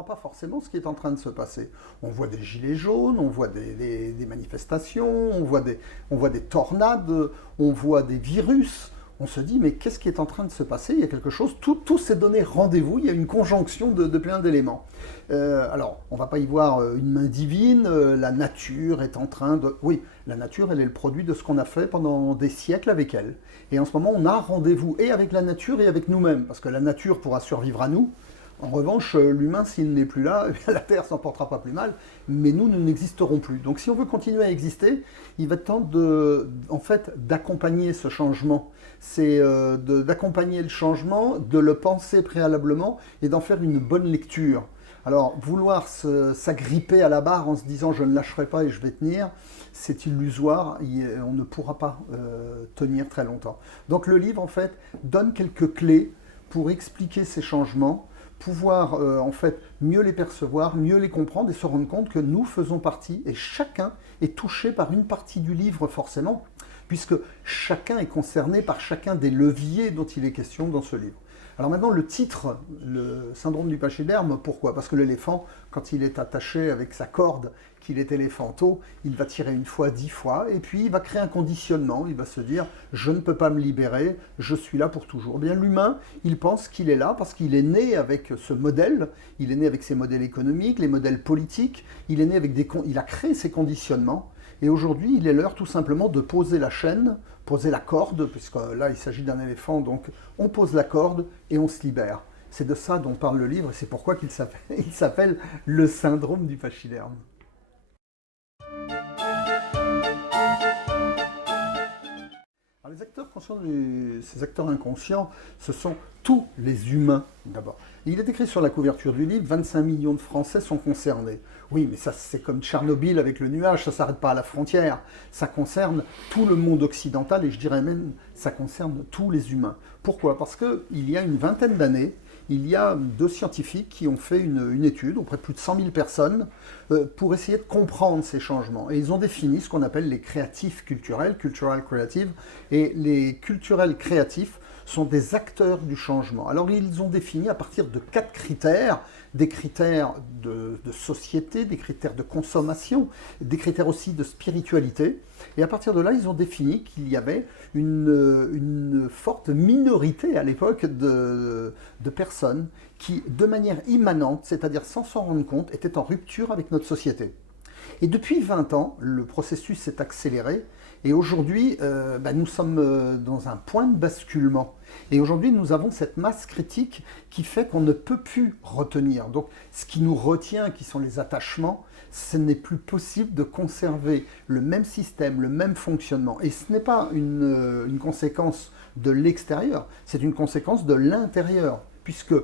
comprend pas forcément ce qui est en train de se passer. On voit des gilets jaunes, on voit des manifestations, on voit des tornades, on voit des virus. On se dit, mais qu'est-ce qui est en train de se passer? Il y a quelque chose, tout s'est donné rendez-vous, il y a une conjonction de plein d'éléments. Alors, on ne va pas y voir une main divine, la nature est en train de... Oui, la nature, elle est le produit de ce qu'on a fait pendant des siècles avec elle. Et en ce moment, on a rendez-vous et avec la nature et avec nous-mêmes, parce que la nature pourra survivre à nous. En revanche, l'humain, s'il n'est plus là, la Terre s'en portera pas plus mal, mais nous n'existerons plus. Donc si on veut continuer à exister, il va être temps en fait, d'accompagner ce changement. C'est d'accompagner le changement, de le penser préalablement et d'en faire une bonne lecture. Alors, vouloir s'agripper à la barre en se disant « je ne lâcherai pas et je vais tenir », c'est illusoire, on ne pourra pas tenir très longtemps. Donc le livre, en fait, donne quelques clés pour expliquer ces changements, pouvoir en fait mieux les percevoir, mieux les comprendre et se rendre compte que nous faisons partie et chacun est touché par une partie du livre forcément, puisque chacun est concerné par chacun des leviers dont il est question dans ce livre. Alors maintenant, le titre, le syndrome du pachyderme, pourquoi? Parce que l'éléphant, quand il est attaché avec sa corde, qu'il est éléphanto, il va tirer une fois, 10 fois, et puis il va créer un conditionnement, il va se dire « je ne peux pas me libérer, je suis là pour toujours ». Bien, l'humain, il pense qu'il est là parce qu'il est né avec ce modèle, il est né avec ses modèles économiques, les modèles politiques, il est né avec il a créé ses conditionnements, et aujourd'hui, il est l'heure tout simplement de poser la chaîne, poser la corde, puisque là, il s'agit d'un éléphant, donc on pose la corde et on se libère. C'est de ça dont parle le livre, et c'est pourquoi il s'appelle « Le syndrome du pachyderme ». Alors, les acteurs conscients, ces acteurs inconscients, ce sont tous les humains d'abord. Il est écrit sur la couverture du livre, 25 millions de Français sont concernés. Oui, mais ça c'est comme Tchernobyl avec le nuage, ça ne s'arrête pas à la frontière. Ça concerne tout le monde occidental et je dirais même ça concerne tous les humains. Pourquoi? Parce qu'il y a une vingtaine d'années, il y a 2 scientifiques qui ont fait une étude auprès de plus de 100 000 personnes pour essayer de comprendre ces changements. Et ils ont défini ce qu'on appelle les créatifs culturels, cultural creative, et les culturels créatifs sont des acteurs du changement. Alors ils ont défini à partir de 4 critères, des critères de société, des critères de consommation, des critères aussi de spiritualité. Et à partir de là, ils ont défini qu'il y avait une forte minorité à l'époque de personnes qui, de manière immanente, c'est-à-dire sans s'en rendre compte, étaient en rupture avec notre société. Et depuis 20 ans, le processus s'est accéléré et aujourd'hui, nous sommes dans un point de basculement. Et aujourd'hui, nous avons cette masse critique qui fait qu'on ne peut plus retenir. Donc, ce qui nous retient, qui sont les attachements, ce n'est plus possible de conserver le même système, le même fonctionnement. Et ce n'est pas une conséquence de l'extérieur, c'est une conséquence de l'intérieur. Puisque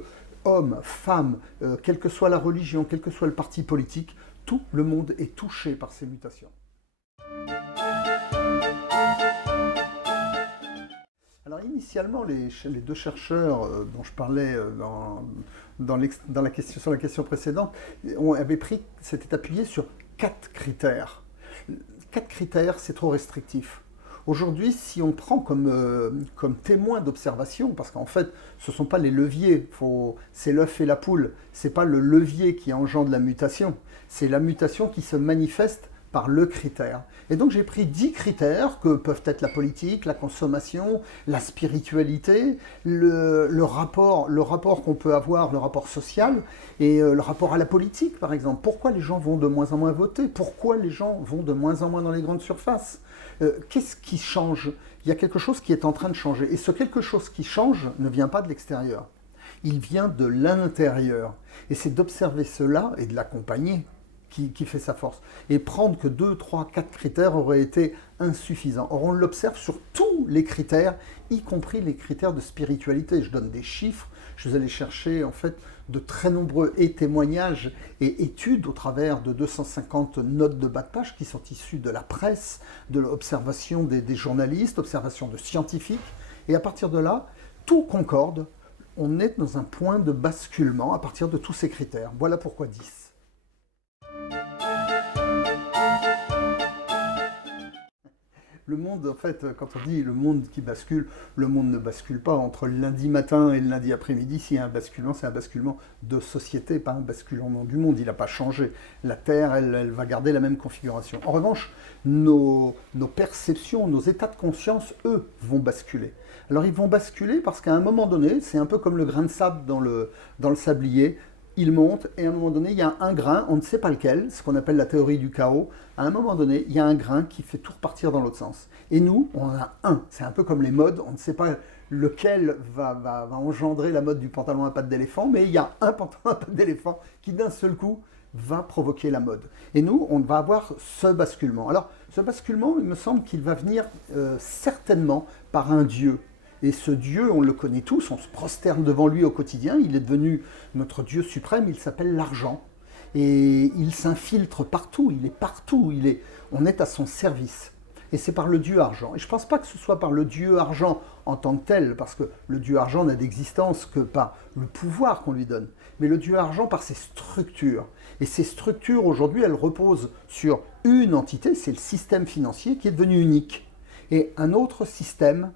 hommes, femmes, quelle que soit la religion, quel que soit le parti politique, tout le monde est touché par ces mutations. Alors initialement, les 2 chercheurs dont je parlais sur la question précédente s'étaient appuyés sur 4 critères. 4 critères, c'est trop restrictif. Aujourd'hui, si on prend comme témoin d'observation, parce qu'en fait, ce ne sont pas les leviers, c'est l'œuf et la poule, ce n'est pas le levier qui engendre la mutation, c'est la mutation qui se manifeste par le critère. Et donc j'ai pris 10 critères que peuvent être la politique, la consommation, la spiritualité, le rapport qu'on peut avoir, le rapport social et le rapport à la politique par exemple. Pourquoi les gens vont de moins en moins voter? Pourquoi les gens vont de moins en moins dans les grandes surfaces? Qu'est-ce qui change? Il y a quelque chose qui est en train de changer. Et ce quelque chose qui change ne vient pas de l'extérieur. Il vient de l'intérieur. Et c'est d'observer cela et de l'accompagner qui fait sa force. Et prendre que 2, 3, 4 critères aurait été insuffisant. Or, on l'observe sur tous les critères, y compris les critères de spiritualité. Je donne des chiffres, je suis allé chercher en fait de très nombreux témoignages et études au travers de 250 notes de bas de page qui sont issues de la presse, de l'observation des journalistes, observation de scientifiques. Et à partir de là, tout concorde. On est dans un point de basculement à partir de tous ces critères. Voilà pourquoi 10. Le monde, en fait, quand on dit le monde qui bascule, le monde ne bascule pas. Entre le lundi matin et le lundi après-midi, s'il y a un basculement, c'est un basculement de société, pas un basculement du monde. Il n'a pas changé. La Terre, elle va garder la même configuration. En revanche, nos perceptions, nos états de conscience, eux, vont basculer. Alors ils vont basculer parce qu'à un moment donné, c'est un peu comme le grain de sable dans le sablier, il monte et à un moment donné, il y a un grain, on ne sait pas lequel, ce qu'on appelle la théorie du chaos. À un moment donné, il y a un grain qui fait tout repartir dans l'autre sens. Et nous, on en a un. C'est un peu comme les modes, on ne sait pas lequel va engendrer la mode du pantalon à pattes d'éléphant, mais il y a un pantalon à pattes d'éléphant qui d'un seul coup va provoquer la mode. Et nous, on va avoir ce basculement. Alors, ce basculement, il me semble qu'il va venir certainement par un dieu. Et ce Dieu, on le connaît tous, on se prosterne devant lui au quotidien, il est devenu notre Dieu suprême, il s'appelle l'argent. Et il s'infiltre partout, il est partout, on est à son service. Et c'est par le Dieu argent. Et je ne pense pas que ce soit par le Dieu argent en tant que tel, parce que le Dieu argent n'a d'existence que par le pouvoir qu'on lui donne. Mais le Dieu argent par ses structures. Et ces structures, aujourd'hui, elles reposent sur une entité, c'est le système financier, qui est devenu unique. Et un autre système,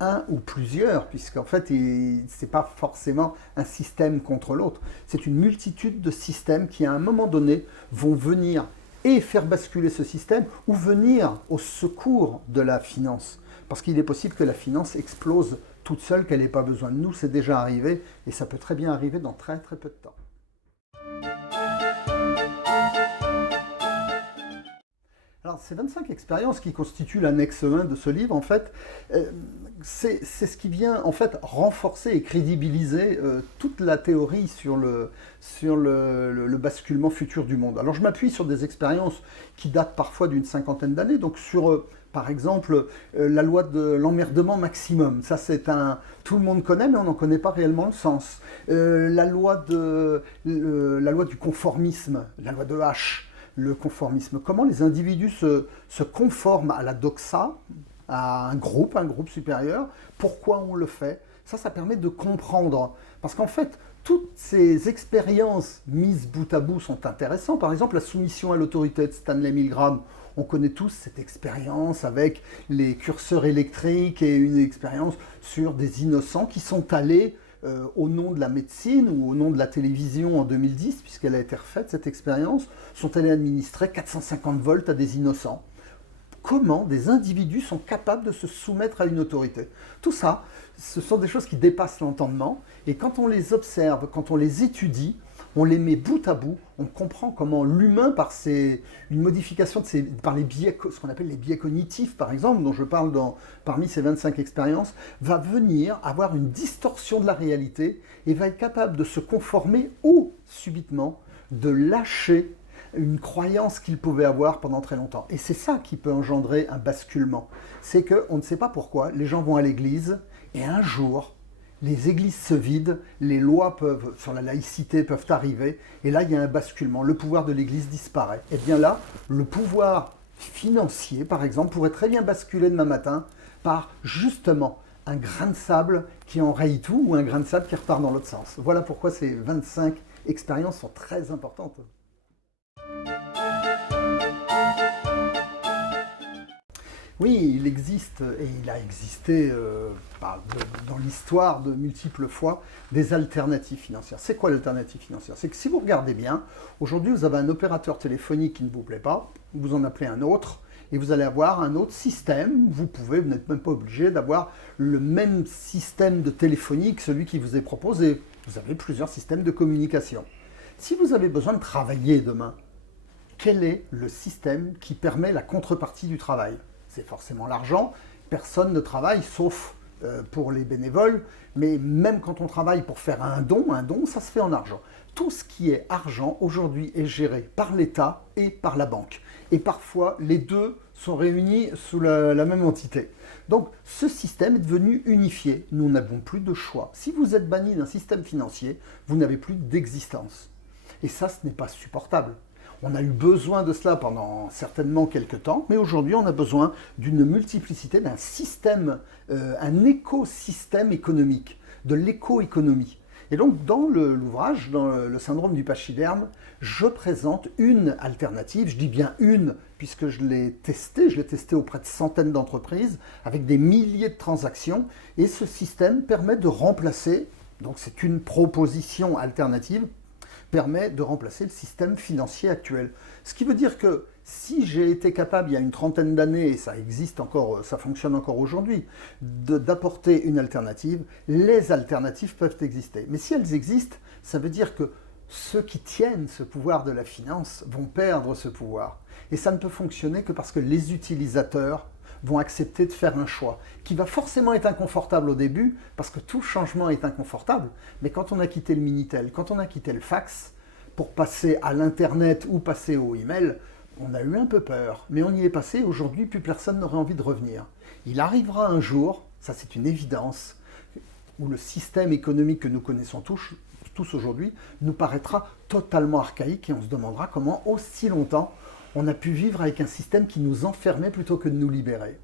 un ou plusieurs, puisqu'en fait, ce n'est pas forcément un système contre l'autre. C'est une multitude de systèmes qui, à un moment donné, vont venir et faire basculer ce système ou venir au secours de la finance. Parce qu'il est possible que la finance explose toute seule, qu'elle n'ait pas besoin de nous. C'est déjà arrivé et ça peut très bien arriver dans très très peu de temps. Alors, ces 25 expériences qui constituent l'annexe 1 de ce livre, en fait, c'est ce qui vient en fait renforcer et crédibiliser toute la théorie sur le basculement futur du monde. Alors, je m'appuie sur des expériences qui datent parfois d'une cinquantaine d'années, donc sur, par exemple, la loi de l'emmerdement maximum. Ça, tout le monde connaît, mais on n'en connaît pas réellement le sens. La loi du conformisme, la loi de H. Le conformisme, comment les individus se conforment à la doxa, à un groupe supérieur, pourquoi on le fait. Ça permet de comprendre. Parce qu'en fait, toutes ces expériences mises bout à bout sont intéressantes. Par exemple, la soumission à l'autorité de Stanley Milgram. On connaît tous cette expérience avec les curseurs électriques et une expérience sur des innocents qui sont allés au nom de la médecine ou au nom de la télévision en 2010, puisqu'elle a été refaite, cette expérience, sont allés administrer 450 volts à des innocents. Comment des individus sont capables de se soumettre à une autorité? Tout ça, ce sont des choses qui dépassent l'entendement, et quand on les observe, quand on les étudie, on les met bout à bout, on comprend comment l'humain, par une modification par les biais, ce qu'on appelle les biais cognitifs, par exemple, dont je parle parmi ces 25 expériences, va venir avoir une distorsion de la réalité et va être capable de se conformer ou, subitement, de lâcher une croyance qu'il pouvait avoir pendant très longtemps. Et c'est ça qui peut engendrer un basculement. C'est qu'on ne sait pas pourquoi, les gens vont à l'église et un jour, les églises se vident, les lois sur la laïcité peuvent arriver, et là il y a un basculement, le pouvoir de l'église disparaît. Et bien là, le pouvoir financier, par exemple, pourrait très bien basculer demain matin par justement un grain de sable qui enraye tout, ou un grain de sable qui repart dans l'autre sens. Voilà pourquoi ces 25 expériences sont très importantes. Oui, il existe, et il a existé dans l'histoire de multiples fois, des alternatives financières. C'est quoi l'alternative financière? C'est que si vous regardez bien, aujourd'hui vous avez un opérateur téléphonique qui ne vous plaît pas, vous en appelez un autre, et vous allez avoir un autre système. Vous n'êtes même pas obligé d'avoir le même système de téléphonie que celui qui vous est proposé. Vous avez plusieurs systèmes de communication. Si vous avez besoin de travailler demain, quel est le système qui permet la contrepartie du travail? C'est forcément l'argent. Personne ne travaille sauf pour les bénévoles, mais même quand on travaille pour faire un don, ça se fait en argent. Tout ce qui est argent aujourd'hui est géré par l'État et par la banque. Et parfois, les deux sont réunis sous la même entité. Donc, ce système est devenu unifié. Nous n'avons plus de choix. Si vous êtes banni d'un système financier, vous n'avez plus d'existence. Et ça, ce n'est pas supportable. On a eu besoin de cela pendant certainement quelques temps, mais aujourd'hui on a besoin d'une multiplicité, d'un système, un écosystème économique, de l'écoéconomie. Et donc, dans l'ouvrage, dans le syndrome du pachyderme, je présente une alternative, je dis bien une, puisque je l'ai testé auprès de centaines d'entreprises, avec des milliers de transactions, et ce système permet de remplacer, donc c'est une proposition alternative, permet de remplacer le système financier actuel. Ce qui veut dire que si j'ai été capable, il y a une trentaine d'années, et ça existe encore, ça fonctionne encore aujourd'hui, d'apporter une alternative, les alternatives peuvent exister. Mais si elles existent, ça veut dire que ceux qui tiennent ce pouvoir de la finance vont perdre ce pouvoir. Et ça ne peut fonctionner que parce que les utilisateurs vont accepter de faire un choix qui va forcément être inconfortable au début, parce que tout changement est inconfortable. Mais quand on a quitté le Minitel, quand on a quitté le fax, pour passer à l'Internet ou passer au email, on a eu un peu peur. Mais on y est passé, aujourd'hui, plus personne n'aurait envie de revenir. Il arrivera un jour, ça c'est une évidence, où le système économique que nous connaissons tous aujourd'hui nous paraîtra totalement archaïque et on se demandera comment aussi longtemps on a pu vivre avec un système qui nous enfermait plutôt que de nous libérer.